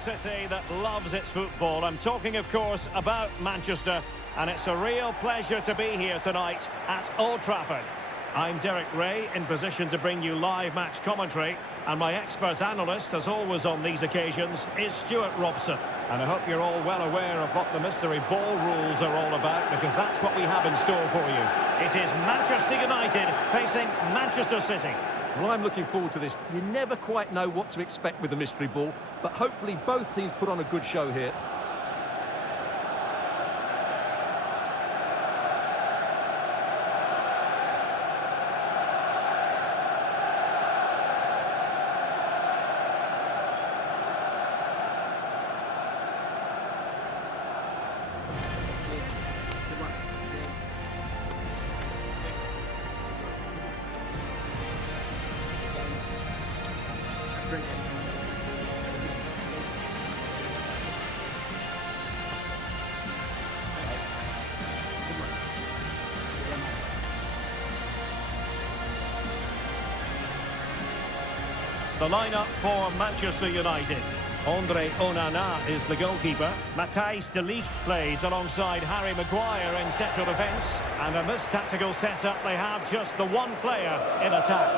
city that loves its football. I'm talking, of course, about Manchester, and it's a real pleasure to be here tonight at Old Trafford. I'm Derek Ray, in position to bring you live match commentary, and my expert analyst, as always on these occasions, is Stuart Robson. And I hope you're all well aware of what the mystery ball rules are all about, because that's what we have in store for you. It is Manchester United facing Manchester City. Well, I'm looking forward to this. You never quite know what to expect with the mystery ball, but hopefully both teams put on a good show here. The lineup for Manchester United. Andre Onana is the goalkeeper. Matthijs de Ligt plays alongside Harry Maguire in central defence. And in this tactical setup, they have just the one player in attack.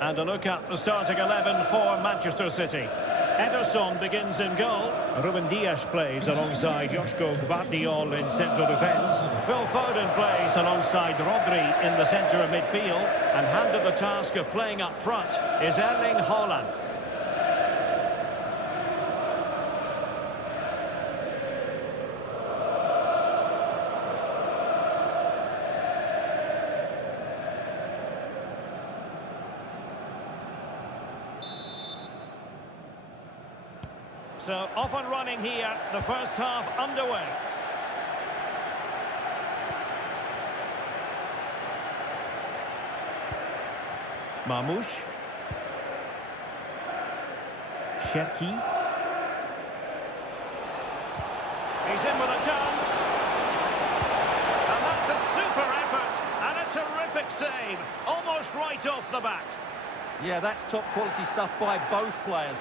And a look at the starting 11 for Manchester City. Ederson begins in goal. Ruben Dias plays alongside Joško Gvardiol in central defence. Phil Foden plays alongside Rodri in the centre of midfield. And handed the task of playing up front is Erling Haaland. So off and running here, the first half underway. Marmoush. Cherki. He's in with a chance. And that's a super effort and a terrific save. Almost right off the bat. Yeah, that's top quality stuff by both players.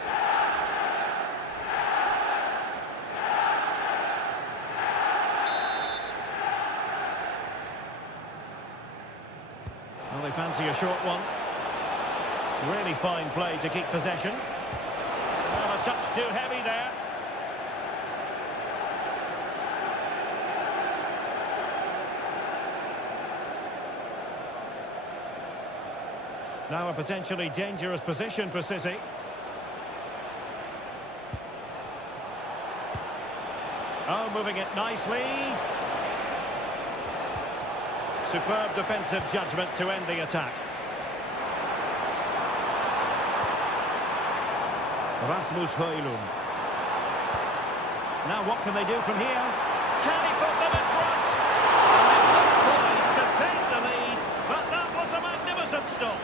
Well, they fancy a short one. Really fine play to keep possession. Well, a touch too heavy there. Now a potentially dangerous position for City. Oh, moving it nicely. Superb defensive judgment to end the attack. Rasmus Højlund. Now what can they do from here? Can he put them in front? And they've looked poised to take the lead, but that was a magnificent stop.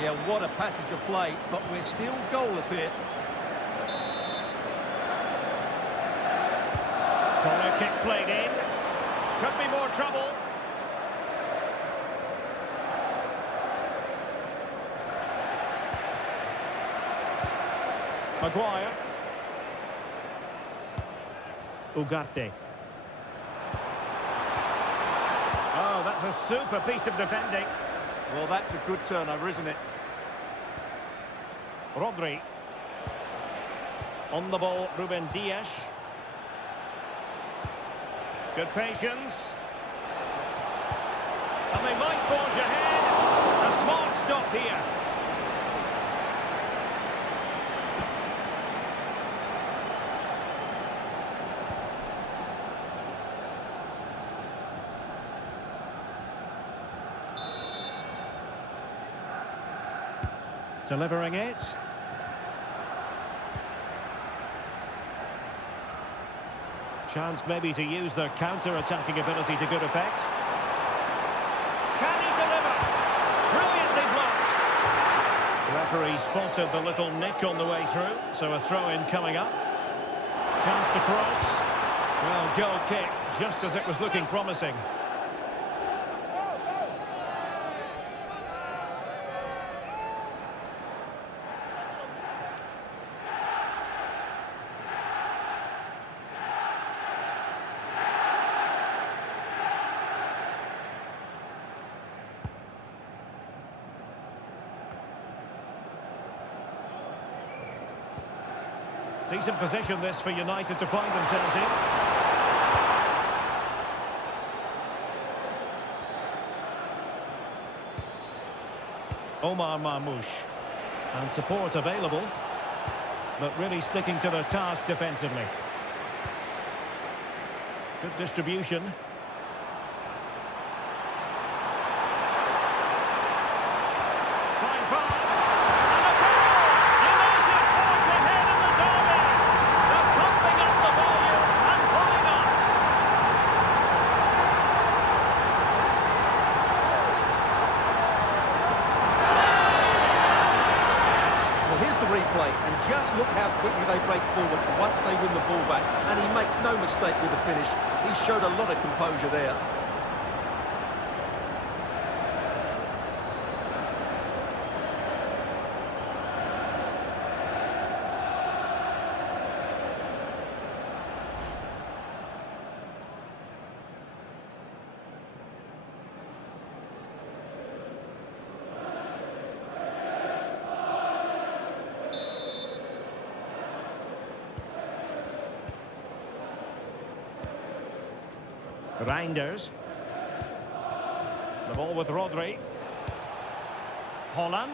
Yeah, what a passage of play, but we're still goalless here. Corner kick played in. Could be more trouble. Maguire. Ugarte. Oh, that's a super piece of defending. Well, that's a good turnover, isn't it? Rodri. On the ball, Ruben Dias. Good patience. And they might forge ahead. A smart stop here. Delivering it. Chance maybe to use their counter-attacking ability to good effect. Can he deliver? Brilliantly blocked. The referee spotted the little nick on the way through, so a throw-in coming up. Chance to cross. Well, goal kick, just as it was looking promising. Decent position this for United to find themselves in. Omar Marmoush. And support available. But really sticking to their task defensively. Good distribution. Fine pass. And a goal! United forge ahead in the derby. They're pumping up the volume, and why not? Well, here's the replay, and just look how quickly they break forward once they win the ball back. And he makes no mistake with the finish. He showed a lot of composure there. Reinders. The ball with Rodri. Holland.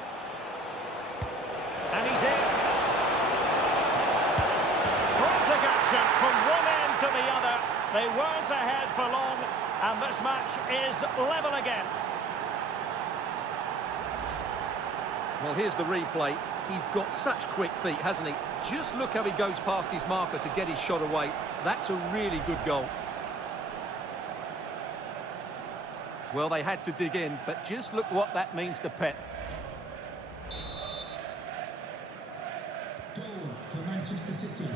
And he's in. Frantic action from one end to the other. They weren't ahead for long, and this match is level again. Well, here's the replay. He's got such quick feet, hasn't he? Just look how he goes past his marker to get his shot away. That's a really good goal. Well, they had to dig in, but just look what that means to Pep. Goal for Manchester City.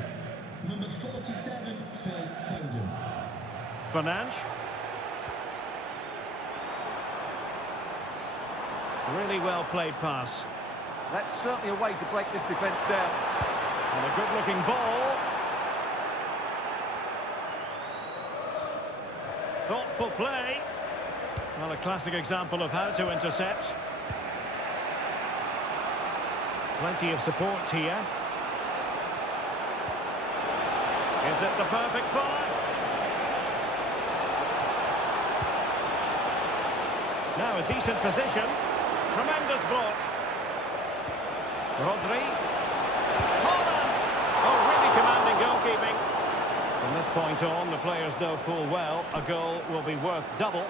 Number 47, Phil Foden. Fernandes. Really well played pass. That's certainly a way to break this defence down. And a good-looking ball. Thoughtful play. Well, a classic example of how to intercept. Plenty of support here. Is it the perfect pass? Now a decent position. Tremendous block. Rodri. Holland! Oh, really commanding goalkeeping. From this point on, the players know full well a goal will be worth double.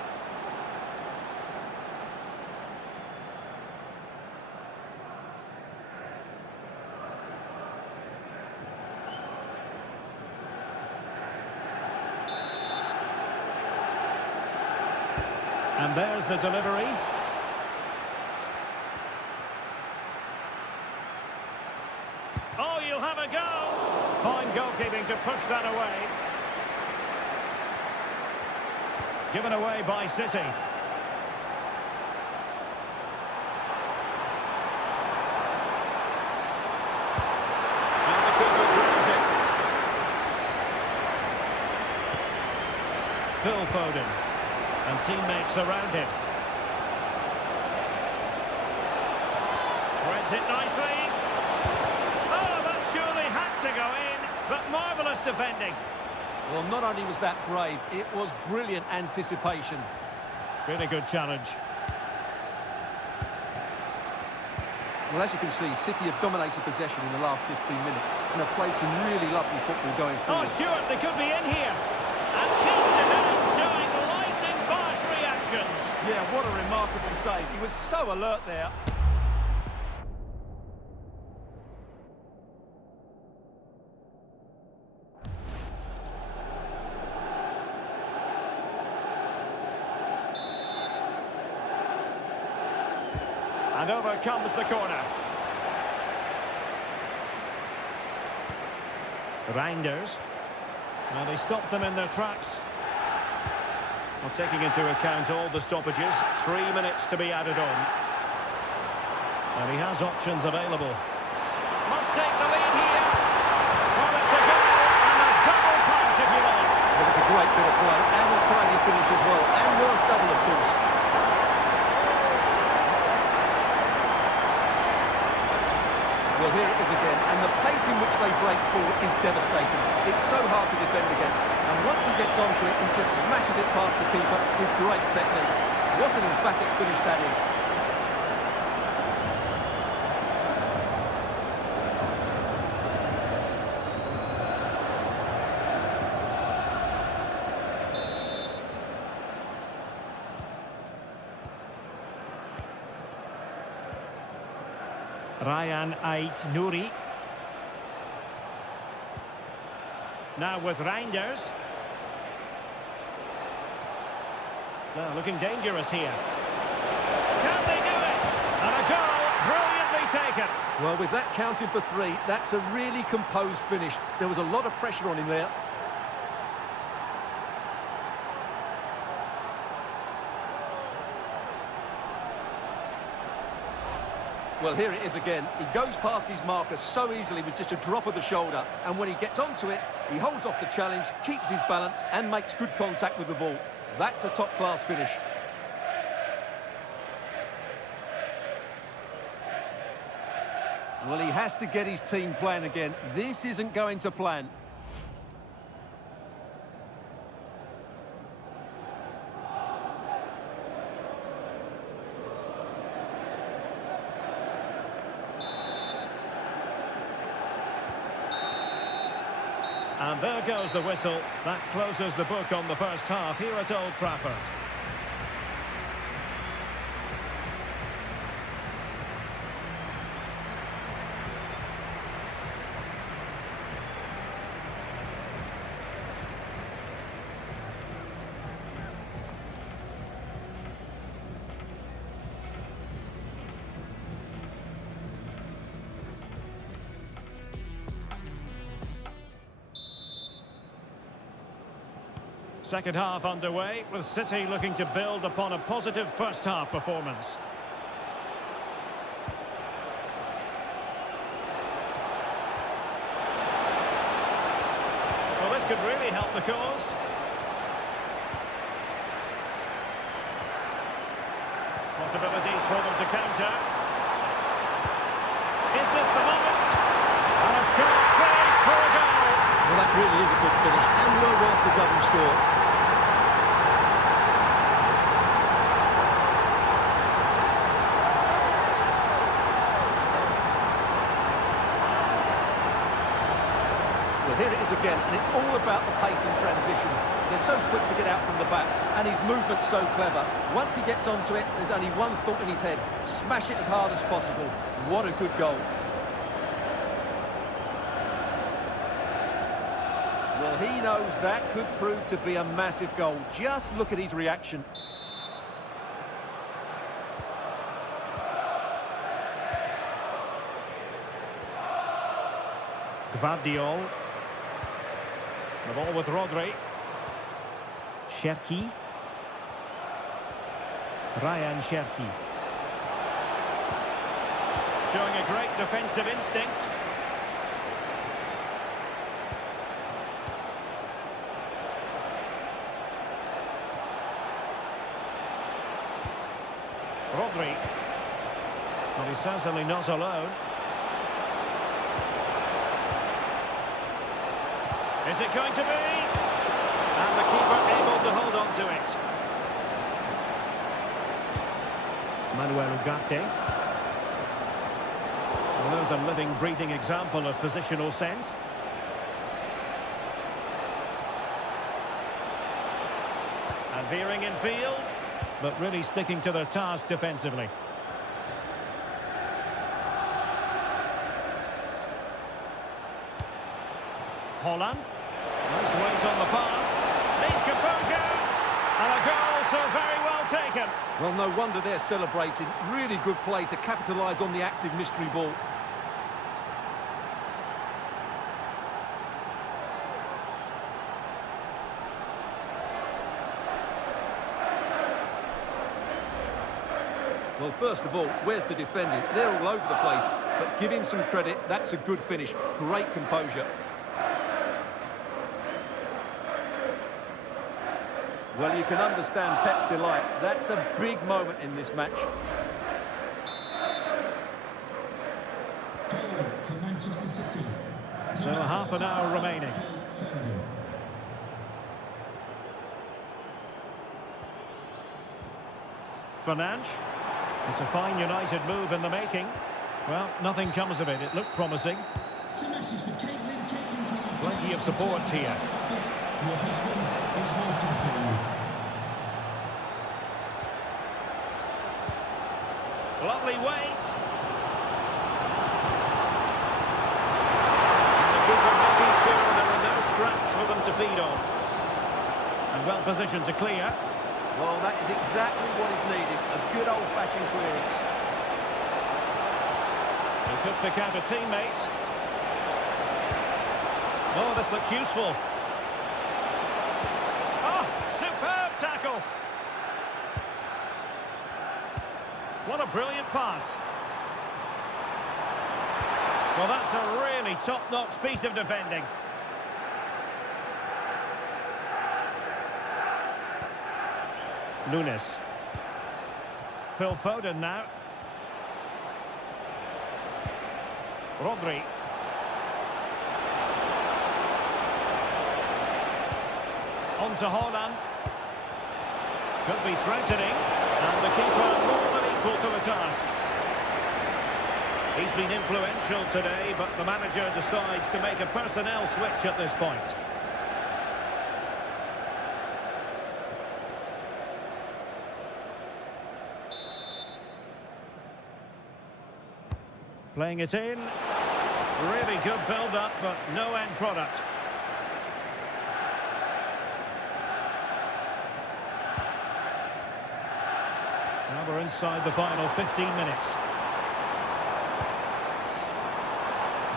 And there's the delivery. Oh, you'll have a go. Fine goalkeeping to push that away. Given away by City. And the keeper grabs it. Phil Foden. And teammates around him. Threads it nicely. Oh, that surely had to go in, but marvellous defending. Well, not only was that brave, it was brilliant anticipation. Really good challenge. Well, as you can see, City have dominated possession in the last 15 minutes and have played some really lovely football going Oh, forward. Stuart, they could be in here. And kills it out, showing lightning-fast reactions. Yeah, what a remarkable save. He was so alert there. And over comes the corner. Reinders. Now they stopped them in their tracks. Well, taking into account all the stoppages, 3 minutes to be added on. And he has options available. Must take the lead here. Well, it's a goal and a double punch, if you like. It was a great bit of play and a tidy finish as well. And worth double, of course. Well, here it is again. And the pace in which they break forward is devastating. It's so hard to defend against. And once he gets onto it, he just smashes it past the keeper with great technique. What an emphatic finish that is. Ryan Ait Nouri. Now with Reinders. Well, looking dangerous here. Can they do it? And a goal brilliantly taken. Well, with that counting for 3, that's a really composed finish. There was a lot of pressure on him there. Well, here it is again. He goes past his marker so easily with just a drop of the shoulder. And when he gets onto it, he holds off the challenge, keeps his balance, and makes good contact with the ball. That's a top-class finish. Well, he has to get his team playing again. This isn't going to plan. And there goes the whistle. That closes the book on the first half here at Old Trafford. Second half underway, with City looking to build upon a positive first half performance. Well, this could really help the cause. Possibilities for them to counter. Is this the moment? And a sharp finish for a goal. Well, that really is a good finish, and well worth the double score. Well, here it is again, and it's all about the pace and transition. They're so quick to get out from the back, and his movement's so clever. Once he gets onto it, there's only one thought in his head: smash it as hard as possible. What a good goal. Well, he knows that could prove to be a massive goal. Just look at his reaction. Gvardiol. The ball with Rodri. Cherki. Ryan Cherki. Showing a great defensive instinct. Rodri. Well, he's certainly not alone. Is it going to be? And the keeper able to hold on to it. Manuel Ugarte. Well, there's a living, breathing example of positional sense. And veering in field, but really sticking to their task defensively. Holland. Nice weight on the pass. Needs composure. And a goal so very well taken. Well, no wonder they're celebrating. Really good play to capitalise on the active mystery ball. Well, first of all, where's the defending? They're all over the place, but give him some credit. That's a good finish. Great composure. Well, you can understand Pep's delight. That's a big moment in this match. Goal for Manchester City. half an hour remaining. Fernandes. It's a fine United move in the making. Well, nothing comes of it. It looked promising. It's a message for Caitlin. Plenty of support here. Your husband is waiting for you. Lovely weight. And the keeper making sure there are no scraps for them to feed on. And well positioned to clear. Well, that is exactly what is needed. A good old-fashioned clearance. He could pick out a teammate. Oh, this looks useful. Oh, superb tackle. What a brilliant pass. Well, that's a really top-notch piece of defending. Nunes. Phil Foden now. Rodri. On to Haaland. Could be threatening. And the keeper more than equal to the task. He's been influential today, but the manager decides to make a personnel switch at this point. Playing it in. Really good build-up, but no end product. Now we're inside the final 15 minutes.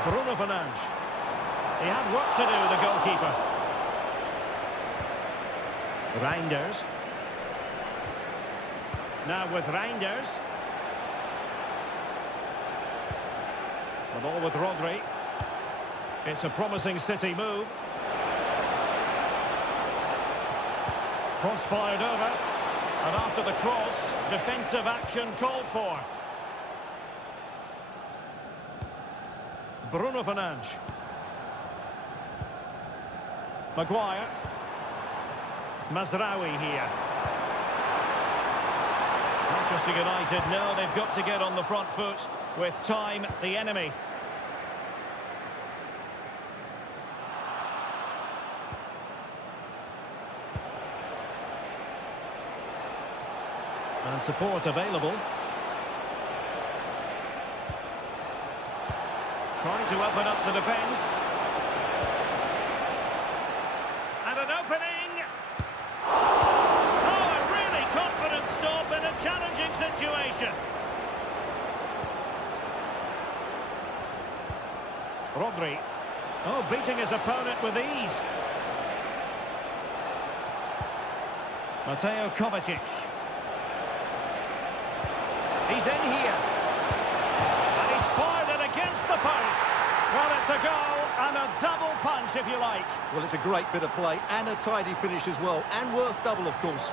Bruno Fernandes. He had work to do, the goalkeeper. Reinders. Now with Reinders. The ball with Rodri. It's a promising City move. Cross fired over. And after the cross, defensive action called for. Bruno Fernandes. Maguire. Mazraoui here. Manchester United know they've got to get on the front foot with time the enemy. And support available. Trying to open up the defence. And an opening! Oh, a really confident stop in a challenging situation. Rodri. Oh, beating his opponent with ease. Mateo Kovacic. He's in here. And he's fired it against the post. Well, it's a goal and a double punch, if you like. Well, it's a great bit of play and a tidy finish as well. And worth double, of course.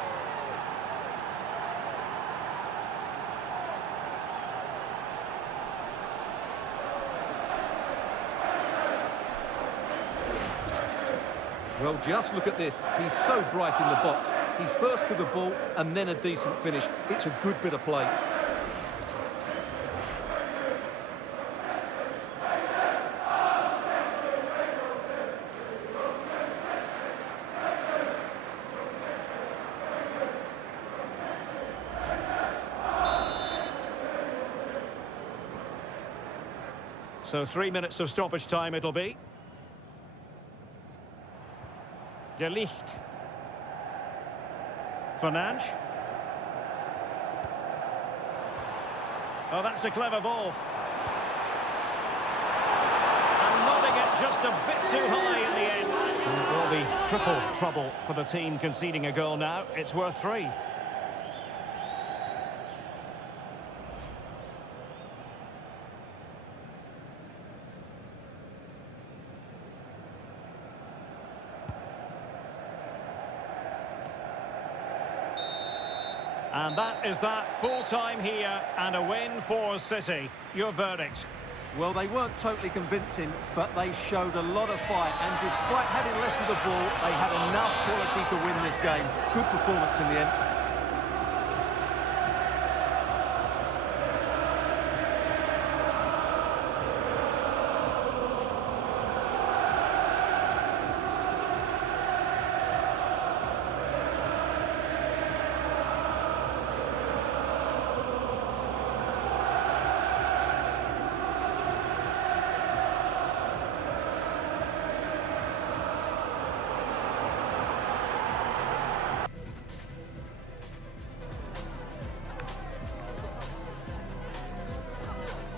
Well, just look at this. He's so bright in the box. He's first to the ball and then a decent finish. It's a good bit of play. So 3 minutes of stoppage time it'll be. De Ligt. Fernandes. Oh, that's a clever ball. And nodding it just a bit too high in the end. And it will be triple trouble for the team conceding a goal now. It's worth 3. And that is that, full time here and a win for City. Your verdict? Well, they weren't totally convincing, but they showed a lot of fight, and despite having less of the ball, they had enough quality to win this game. Good performance in the end.